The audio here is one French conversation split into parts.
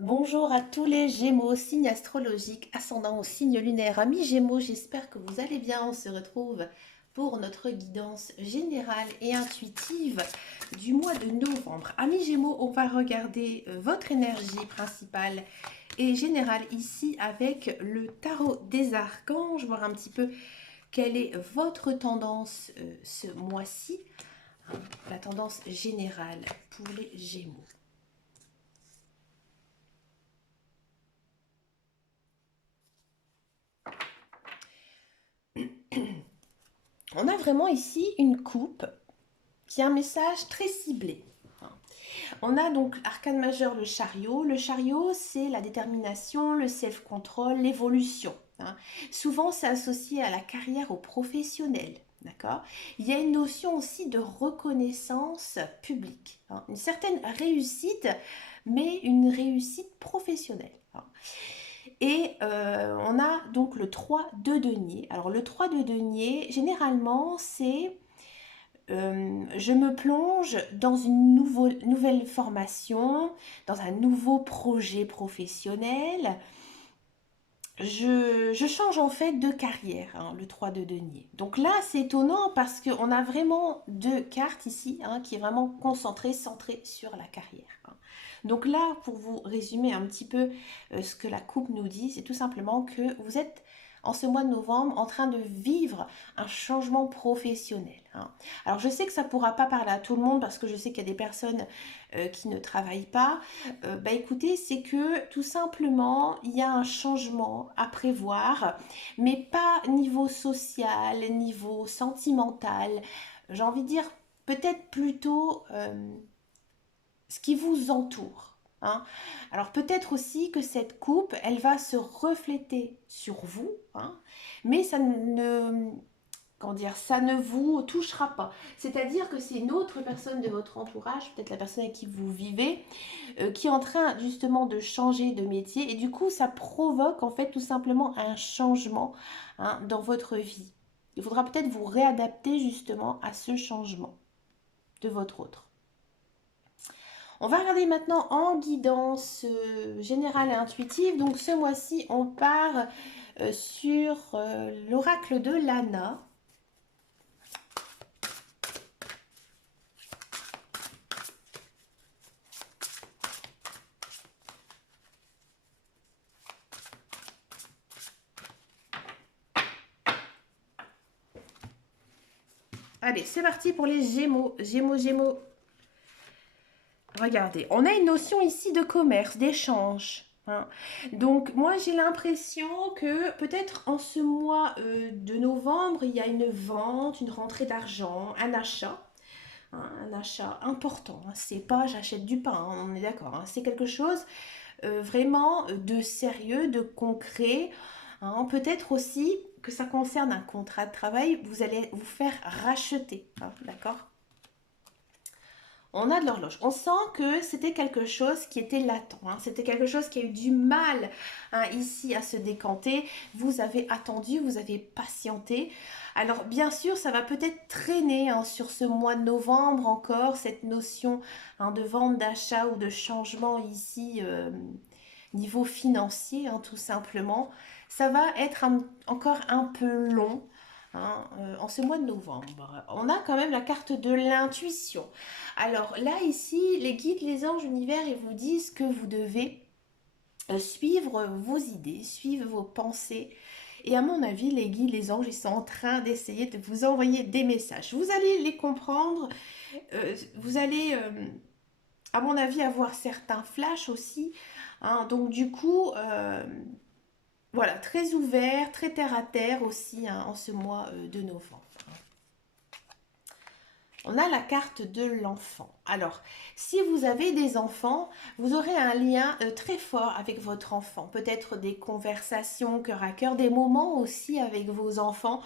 Bonjour à tous les Gémeaux, signe astrologique, ascendant au signe lunaire. Amis Gémeaux, j'espère que vous allez bien. On se retrouve pour notre guidance générale et intuitive du mois de novembre. Amis Gémeaux, on va regarder votre énergie principale et générale ici avec le tarot des archanges, voir un petit peu quelle est votre tendance ce mois-ci, hein, la tendance générale pour les Gémeaux. On a vraiment ici une coupe qui a un message très ciblé. On a donc l'arcane majeur, le chariot. Le chariot, c'est la détermination, le self-control, l'évolution. Souvent, c'est associé à la carrière, au professionnel. D'accord. Il y a une notion aussi de reconnaissance publique. Une certaine réussite, mais une réussite professionnelle. Et on a donc le 3 de denier. Alors le 3 de denier, généralement, c'est je me plonge dans une nouvelle formation, dans un nouveau projet professionnel. Je change en fait de carrière, hein, le 3 de denier. Donc là, c'est étonnant parce qu'on a vraiment deux cartes ici, hein, qui est vraiment concentrée, centrée sur la carrière, hein. Donc là, pour vous résumer un petit peu ce que la coupe nous dit, c'est tout simplement que vous êtes en ce mois de novembre en train de vivre un changement professionnel, hein. Alors je sais que ça ne pourra pas parler à tout le monde parce que je sais qu'il y a des personnes qui ne travaillent pas. Bah écoutez, c'est que tout simplement, il y a un changement à prévoir, mais pas niveau social, niveau sentimental. J'ai envie de dire peut-être plutôt ce qui vous entoure, hein. Alors peut-être aussi que cette coupe, elle va se refléter sur vous, hein, mais ça ne, comment dire, ça ne vous touchera pas. C'est-à-dire que c'est une autre personne de votre entourage, peut-être la personne avec qui vous vivez, qui est en train justement de changer de métier et du coup ça provoque en fait tout simplement un changement, hein, dans votre vie. Il faudra peut-être vous réadapter justement à ce changement de votre autre. On va regarder maintenant en guidance générale et intuitive. Donc ce mois-ci on part sur l'oracle de Lana. Allez, c'est parti pour les Gémeaux. Gémeaux, Gémeaux. Regardez, on a une notion ici de commerce, d'échange, hein. Donc moi j'ai l'impression que peut-être en ce mois de novembre, il y a une vente, une rentrée d'argent, hein, un achat important, hein. C'est pas j'achète du pain, hein, on est d'accord, hein. C'est quelque chose vraiment de sérieux, de concret, hein. Peut-être aussi que ça concerne un contrat de travail, vous allez vous faire racheter, hein, d'accord. On a de l'horloge. On sent que c'était quelque chose qui était latent, hein. C'était quelque chose qui a eu du mal, hein, ici à se décanter. Vous avez attendu, vous avez patienté. Alors bien sûr, ça va peut-être traîner, hein, sur ce mois de novembre encore, cette notion, hein, de vente, d'achat ou de changement ici, niveau financier, hein, tout simplement. Ça va être encore un peu long, hein, en ce mois de novembre. On a quand même la carte de l'intuition. Alors là, ici, les guides, les anges, l'univers, ils vous disent que vous devez suivre vos idées, suivre vos pensées. Et à mon avis, les guides, les anges, ils sont en train d'essayer de vous envoyer des messages. Vous allez les comprendre. Vous allez, à mon avis, avoir certains flashs aussi, hein. Donc du coup, voilà, très ouvert, très terre à terre aussi, hein, en ce mois de novembre. On a la carte de l'enfant. Alors, si vous avez des enfants, vous aurez un lien très fort avec votre enfant. Peut-être des conversations cœur à cœur, des moments aussi avec vos enfants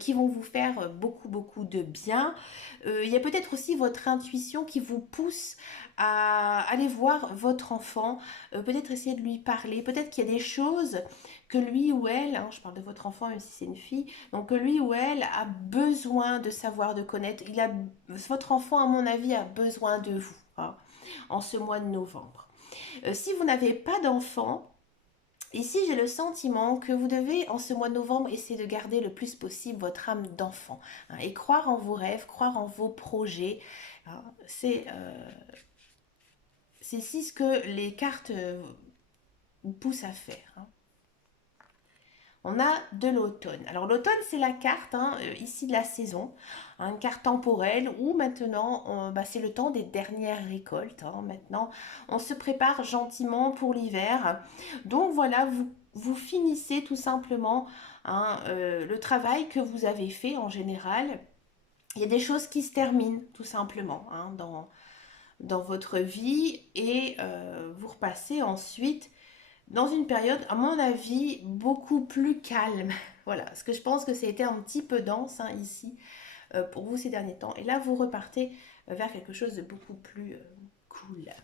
qui vont vous faire beaucoup, beaucoup de bien. Il y a peut-être aussi votre intuition qui vous pousse à aller voir votre enfant, peut-être essayer de lui parler. Peut-être qu'il y a des choses que lui ou elle, hein, je parle de votre enfant même si c'est une fille, donc lui ou elle a besoin de savoir, de connaître. Votre enfant, à mon avis, a besoin de vous, hein, en ce mois de novembre. Si vous n'avez pas d'enfant, ici j'ai le sentiment que vous devez en ce mois de novembre essayer de garder le plus possible votre âme d'enfant, hein, et croire en vos rêves, croire en vos projets, hein. C'est ici ce que les cartes vous poussent à faire, hein. On a de l'automne. Alors l'automne, c'est la carte, hein, ici de la saison, hein, une carte temporelle où maintenant, bah, c'est le temps des dernières récoltes, hein. Maintenant, on se prépare gentiment pour l'hiver. Donc voilà, vous finissez tout simplement, hein, le travail que vous avez fait en général. Il y a des choses qui se terminent tout simplement, hein, dans votre vie et vous repassez ensuite dans une période, à mon avis, beaucoup plus calme. Voilà, parce que je pense que c'était un petit peu dense, hein, ici, pour vous ces derniers temps. Et là, vous repartez vers quelque chose de beaucoup plus cool.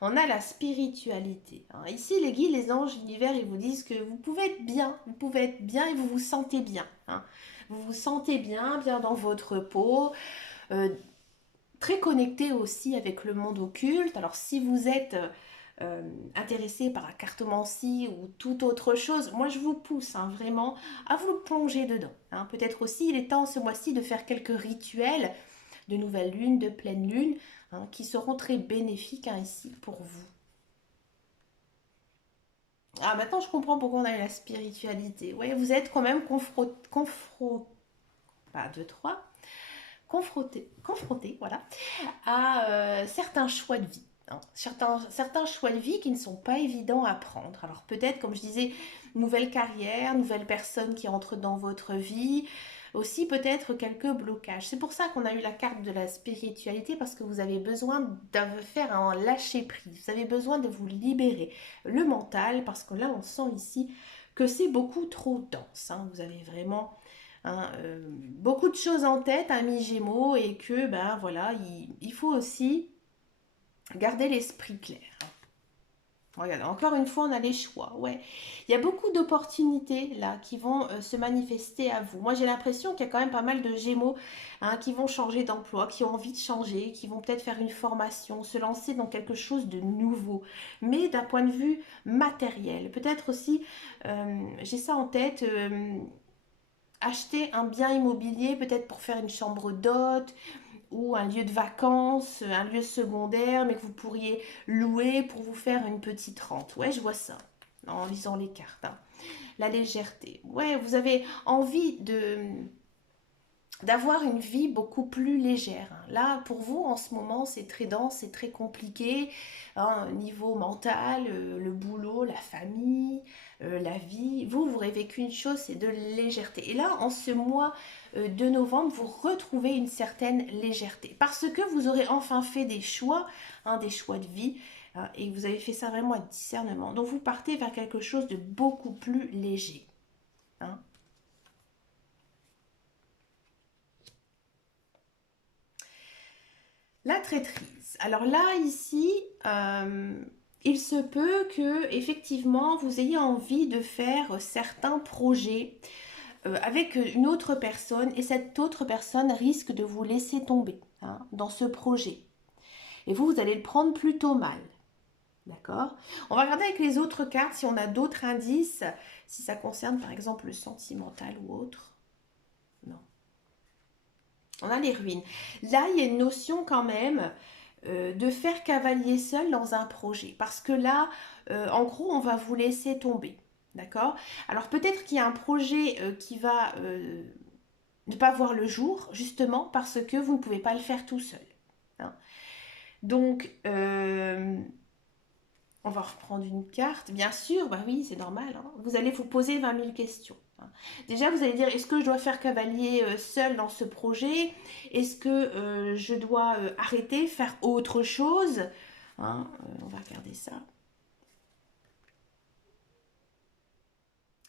On a la spiritualité, hein. Ici, les guides, les anges, l'univers, ils vous disent que vous pouvez être bien, vous pouvez être bien et vous vous sentez bien, hein. Vous vous sentez bien, bien dans votre peau, euh, très connecté aussi avec le monde occulte. Alors si vous êtes intéressé par la cartomancie ou toute autre chose, moi je vous pousse, hein, vraiment à vous plonger dedans, hein. Peut-être aussi il est temps ce mois-ci de faire quelques rituels de nouvelle lune, de pleine lune, hein, qui seront très bénéfiques, hein, ici pour vous. Ah, maintenant je comprends pourquoi on a la spiritualité. Ouais, vous êtes quand même pas deux, trois, confronté, voilà, à certains choix de vie, hein. Certains choix de vie qui ne sont pas évidents à prendre. Alors peut-être, comme je disais, nouvelle carrière, nouvelle personne qui entre dans votre vie, aussi peut-être quelques blocages. C'est pour ça qu'on a eu la carte de la spiritualité, parce que vous avez besoin de faire un lâcher-prise, vous avez besoin de vous libérer le mental, parce que là on sent ici que c'est beaucoup trop dense, hein. Vous avez vraiment, hein, beaucoup de choses en tête, ami Gémeaux, et que ben voilà, il faut aussi garder l'esprit clair. Regarde, encore une fois, on a les choix. Ouais, il y a beaucoup d'opportunités là qui vont se manifester à vous. Moi, j'ai l'impression qu'il y a quand même pas mal de Gémeaux, hein, qui vont changer d'emploi, qui ont envie de changer, qui vont peut-être faire une formation, se lancer dans quelque chose de nouveau, mais d'un point de vue matériel. Peut-être aussi, j'ai ça en tête. Acheter un bien immobilier, peut-être pour faire une chambre d'hôte ou un lieu de vacances, un lieu secondaire, mais que vous pourriez louer pour vous faire une petite rente. Ouais, je vois ça en lisant les cartes, hein. La légèreté. Ouais, vous avez envie d'avoir une vie beaucoup plus légère, hein. Là, pour vous, en ce moment, c'est très dense, c'est très compliqué, hein, niveau mental, le boulot, la famille, la vie. Vous rêvez qu'une chose, c'est de légèreté. Et là, en ce mois de novembre, vous retrouvez une certaine légèreté. Parce que vous aurez enfin fait des choix, hein, des choix de vie, hein, et vous avez fait ça vraiment avec discernement. Donc, vous partez vers quelque chose de beaucoup plus léger, hein. La traîtrise. Alors là, ici, il se peut que effectivement vous ayez envie de faire certains projets avec une autre personne, et cette autre personne risque de vous laisser tomber, hein, dans ce projet. Et vous allez le prendre plutôt mal. D'accord? On va regarder avec les autres cartes si on a d'autres indices, si ça concerne par exemple le sentimental ou autre. Non. On a les ruines. Là, il y a une notion quand même de faire cavalier seul dans un projet. Parce que là, en gros, on va vous laisser tomber. D'accord? Alors peut-être qu'il y a un projet qui va ne pas voir le jour, justement parce que vous ne pouvez pas le faire tout seul, hein. Donc, on va reprendre une carte. Bien sûr, bah oui, c'est normal, hein. Vous allez vous poser 20 000 questions, hein. Déjà, vous allez dire, est-ce que je dois faire cavalier seul dans ce projet? Est-ce que je dois arrêter, faire autre chose, hein? On va regarder ça.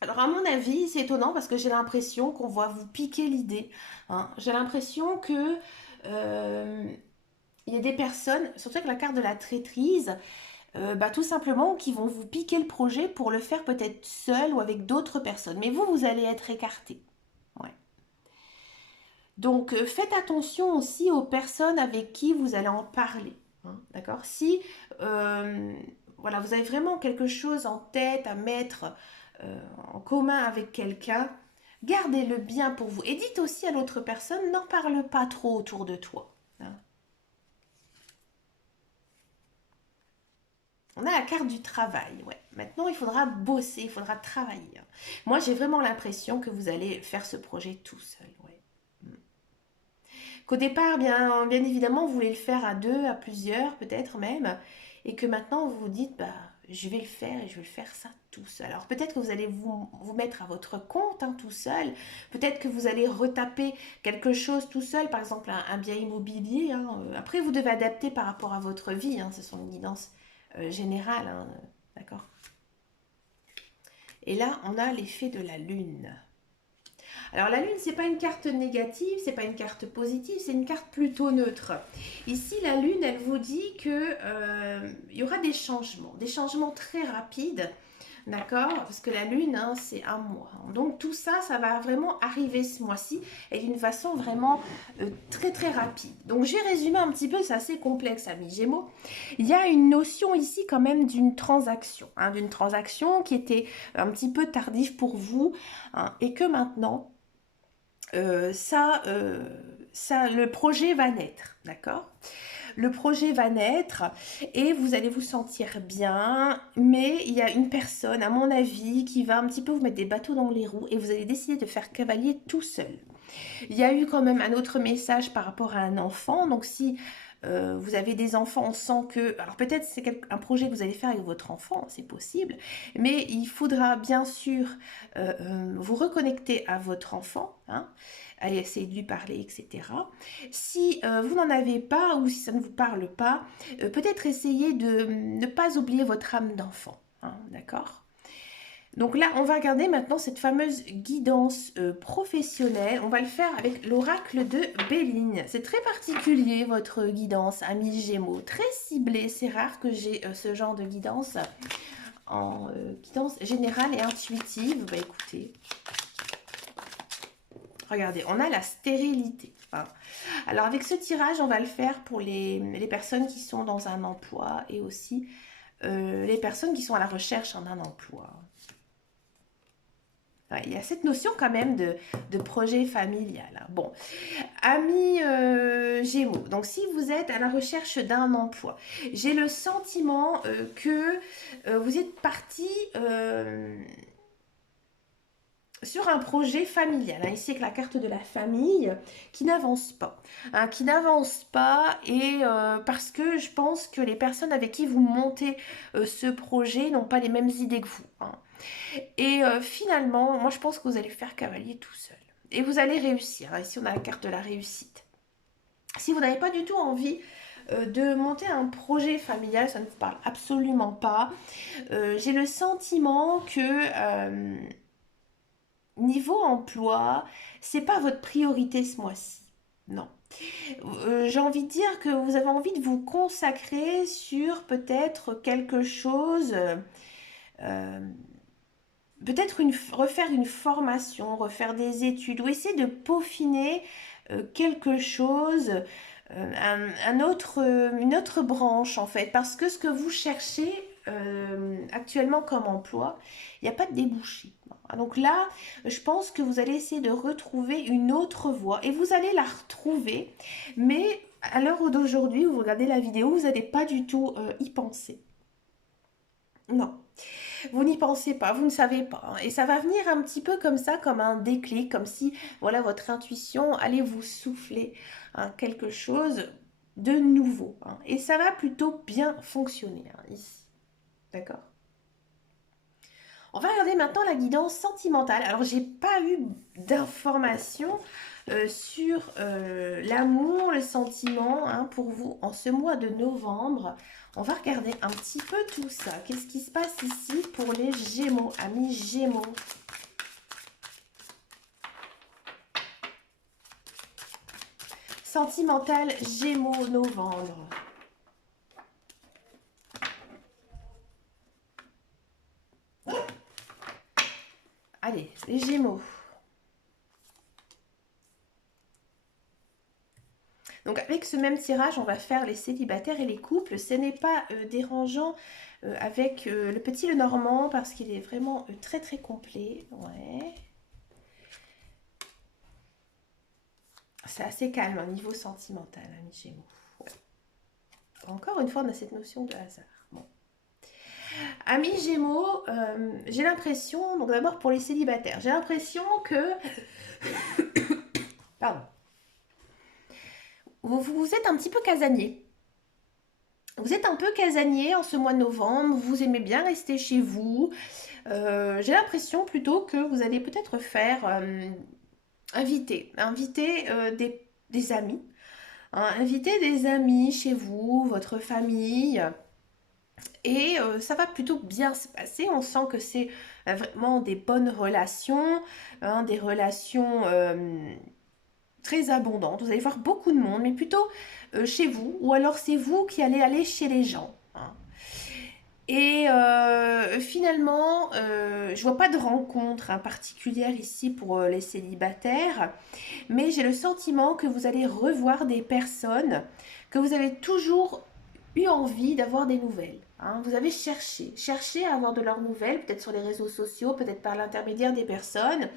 Alors, à mon avis, c'est étonnant parce que j'ai l'impression qu'on va vous piquer l'idée, hein. J'ai l'impression que euh, il y a des personnes, surtout avec la carte de la traîtrise, bah, tout simplement qui vont vous piquer le projet pour le faire peut-être seul ou avec d'autres personnes. Mais vous allez être écarté. Ouais. Donc faites attention aussi aux personnes avec qui vous allez en parler, hein, d'accord? Si voilà, vous avez vraiment quelque chose en tête à mettre en commun avec quelqu'un, gardez-le bien pour vous. Et dites aussi à l'autre personne, n'en parle pas trop autour de toi. Hein. On a la carte du travail, ouais. Maintenant, il faudra bosser, il faudra travailler. Hein. Moi, j'ai vraiment l'impression que vous allez faire ce projet tout seul, ouais. Qu'au départ, bien évidemment, vous voulez le faire à deux, à plusieurs, peut-être même, et que maintenant vous vous dites, bah, je vais le faire et je vais le faire ça tout seul. Alors peut-être que vous allez vous mettre à votre compte hein, tout seul, peut-être que vous allez retaper quelque chose tout seul, par exemple un bien immobilier. Hein. Après, vous devez adapter par rapport à votre vie, hein, ce sont une guidance générale, hein, d'accord. Et là, on a l'effet de la lune. Alors la lune, c'est pas une carte négative, c'est pas une carte positive, c'est une carte plutôt neutre. Ici, la lune, elle vous dit que il y aura des changements très rapides, d'accord? Parce que la lune, hein, c'est un mois. Donc tout ça, ça va vraiment arriver ce mois-ci et d'une façon vraiment très très rapide. Donc j'ai résumé un petit peu, c'est assez complexe, amis Gémeaux. Il y a une notion ici quand même d'une transaction qui était un petit peu tardive pour vous hein, et que maintenant le projet va naître, d'accord? Le projet va naître et vous allez vous sentir bien, mais il y a une personne, à mon avis, qui va un petit peu vous mettre des bateaux dans les roues et vous allez décider de faire cavalier tout seul. Il y a eu quand même un autre message par rapport à un enfant. Donc si vous avez des enfants, on sent que... Alors peut-être c'est un projet que vous allez faire avec votre enfant, c'est possible. Mais il faudra bien sûr vous reconnecter à votre enfant. Hein, à essayer de lui parler, etc. Si vous n'en avez pas ou si ça ne vous parle pas, peut-être essayer de ne pas oublier votre âme d'enfant. Hein, d'accord? Donc là, on va regarder maintenant cette fameuse guidance professionnelle. On va le faire avec l'oracle de Béline. C'est très particulier, votre guidance, ami Gémeaux. Très ciblé. C'est rare que j'ai ce genre de guidance en guidance générale et intuitive. Bah écoutez, regardez, on a la stérilité. Hein. Alors avec ce tirage, on va le faire pour les personnes qui sont dans un emploi et aussi les personnes qui sont à la recherche d'un emploi. Ouais, il y a cette notion quand même de projet familial. Hein. Bon, amis Gémeaux, donc si vous êtes à la recherche d'un emploi, j'ai le sentiment que vous êtes parti sur un projet familial. Hein. Ici avec la carte de la famille qui n'avance pas. Hein, qui n'avance pas et parce que je pense que les personnes avec qui vous montez ce projet n'ont pas les mêmes idées que vous. Hein. Et finalement, moi je pense que vous allez faire cavalier tout seul. Et vous allez réussir. Hein. Ici on a la carte de la réussite. Si vous n'avez pas du tout envie de monter un projet familial, ça ne vous parle absolument pas. J'ai le sentiment que niveau emploi, c'est pas votre priorité ce mois-ci. Non. J'ai envie de dire que vous avez envie de vous consacrer sur peut-être quelque chose... euh, peut-être refaire une formation, refaire des études ou essayer de peaufiner quelque chose, une autre branche en fait. Parce que ce que vous cherchez actuellement comme emploi, il n'y a pas de débouché. Donc là, je pense que vous allez essayer de retrouver une autre voie et vous allez la retrouver. Mais à l'heure d'aujourd'hui où vous regardez la vidéo, vous n'allez pas du tout y penser. Non. Vous n'y pensez pas, vous ne savez pas. Hein. Et ça va venir un petit peu comme ça, comme un déclic, comme si voilà, votre intuition allait vous souffler hein, quelque chose de nouveau. Hein. Et ça va plutôt bien fonctionner hein, ici. D'accord? On va regarder maintenant la guidance sentimentale. Alors, j'ai pas eu d'informations sur l'amour, le sentiment hein, pour vous en ce mois de novembre. On va regarder un petit peu tout ça. Qu'est-ce qui se passe ici pour les Gémeaux, amis Gémeaux? Sentimental Gémeaux novembre. Allez, les Gémeaux. Donc avec ce même tirage, on va faire les célibataires et les couples. Ce n'est pas dérangeant avec le petit Lenormand parce qu'il est vraiment très très complet. Ouais. C'est assez calme, un niveau sentimental, amis Gémeaux. Ouais. Encore une fois, on a cette notion de hasard. Bon. Amis Gémeaux, j'ai l'impression, donc d'abord pour les célibataires, j'ai l'impression que... Pardon. Vous êtes un petit peu casanier. Vous êtes un peu casanier en ce mois de novembre, vous aimez bien rester chez vous. J'ai l'impression plutôt que vous allez peut-être faire inviter des amis. Hein, inviter des amis chez vous, votre famille. Et ça va plutôt bien se passer. On sent que c'est vraiment des bonnes relations, hein, des relations très abondantes. Vous allez voir beaucoup de monde, mais plutôt chez vous. Ou alors c'est vous qui allez aller chez les gens. Hein. Et finalement, je vois pas de rencontre particulière ici pour les célibataires, mais j'ai le sentiment que vous allez revoir des personnes que vous avez toujours eu envie d'avoir des nouvelles. Hein. Vous avez cherché à avoir de leurs nouvelles, peut-être sur les réseaux sociaux, peut-être par l'intermédiaire des personnes.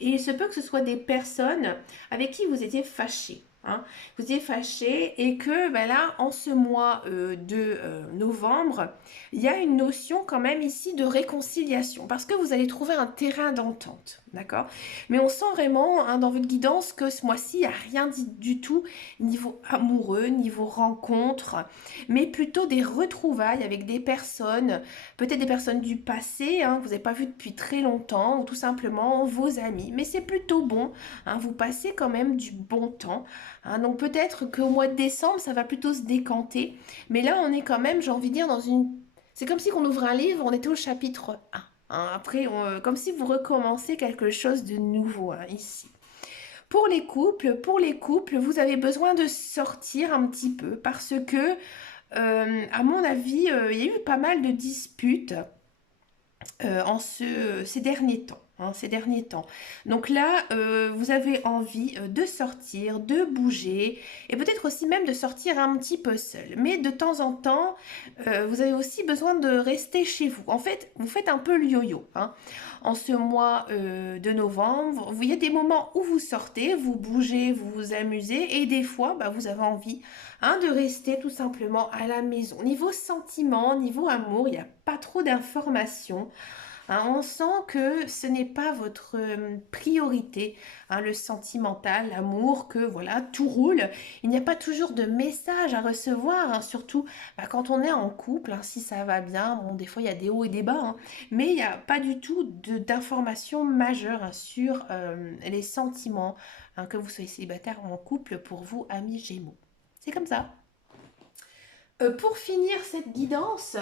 Et il se peut que ce soit des personnes avec qui vous étiez fâchés. Hein. Vous étiez fâchés et que ben là, en ce mois de novembre, il y a une notion quand même ici de réconciliation parce que vous allez trouver un terrain d'entente, d'accord? Mais on sent vraiment hein, dans votre guidance que ce mois-ci, il n'y a rien dit du tout niveau amoureux, niveau rencontre, mais plutôt des retrouvailles avec des personnes, peut-être des personnes du passé hein, que vous n'avez pas vues depuis très longtemps ou tout simplement vos amis. Mais c'est plutôt bon, hein, vous passez quand même du bon temps. Hein, donc peut-être qu'au mois de décembre, ça va plutôt se décanter. Mais là, on est quand même, j'ai envie de dire, dans une... C'est comme si on ouvrait un livre, on était au chapitre 1. Hein, après, comme si vous recommencez quelque chose de nouveau hein, ici. Pour les couples, vous avez besoin de sortir un petit peu parce que, à mon avis, il y a eu pas mal de disputes ces derniers temps. Hein, ces derniers temps. Donc là, vous avez envie de sortir, de bouger et peut-être aussi même de sortir un petit peu seul. Mais de temps en temps, vous avez aussi besoin de rester chez vous. En fait, vous faites un peu le yo-yo. Hein. En ce mois de novembre, il y a des moments où vous sortez, vous bougez, vous vous amusez et des fois, bah, vous avez envie hein, de rester tout simplement à la maison. Niveau sentiment, niveau amour, il n'y a pas trop d'informations. Hein, on sent que ce n'est pas votre priorité, hein, le sentimental, l'amour, que voilà, tout roule. Il n'y a pas toujours de messages à recevoir, hein, surtout bah, quand on est en couple, hein, si ça va bien. Bon, des fois, il y a des hauts et des bas, hein, mais il n'y a pas du tout d'informations majeures hein, sur les sentiments, hein, que vous soyez célibataire ou en couple, pour vous, amis Gémeaux. C'est comme ça. Pour finir cette guidance,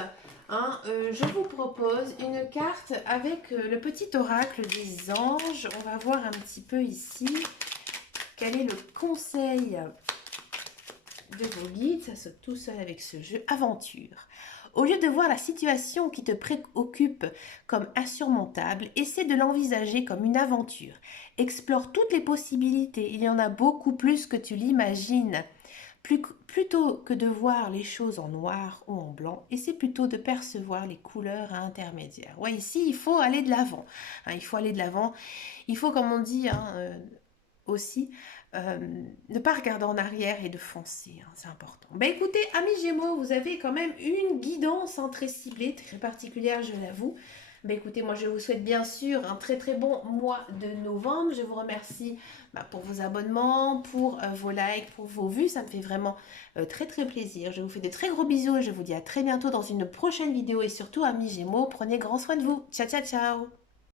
hein, je vous propose une carte avec le petit oracle des anges. On va voir un petit peu ici quel est le conseil de vos guides. Ça saute tout seul avec ce jeu. Aventure. Au lieu de voir la situation qui te préoccupe comme insurmontable, essaie de l'envisager comme une aventure. Explore toutes les possibilités. Il y en a beaucoup plus que tu l'imagines. Plutôt que de voir les choses en noir ou en blanc, essaie plutôt de percevoir les couleurs intermédiaires. Ouais, ici, il faut aller de l'avant. Hein, il faut aller de l'avant. Il faut, comme on dit hein, aussi, ne pas regarder en arrière et de foncer. Hein, c'est important. Ben écoutez, amis Gémeaux, vous avez quand même une guidance hein, très ciblée, très particulière, je l'avoue. Ben écoutez, moi je vous souhaite bien sûr un très très bon mois de novembre. Je vous remercie pour vos abonnements, pour vos likes, pour vos vues. Ça me fait vraiment très très plaisir. Je vous fais de très gros bisous et je vous dis à très bientôt dans une prochaine vidéo. Et surtout, amis Gémeaux, prenez grand soin de vous. Ciao, ciao, ciao!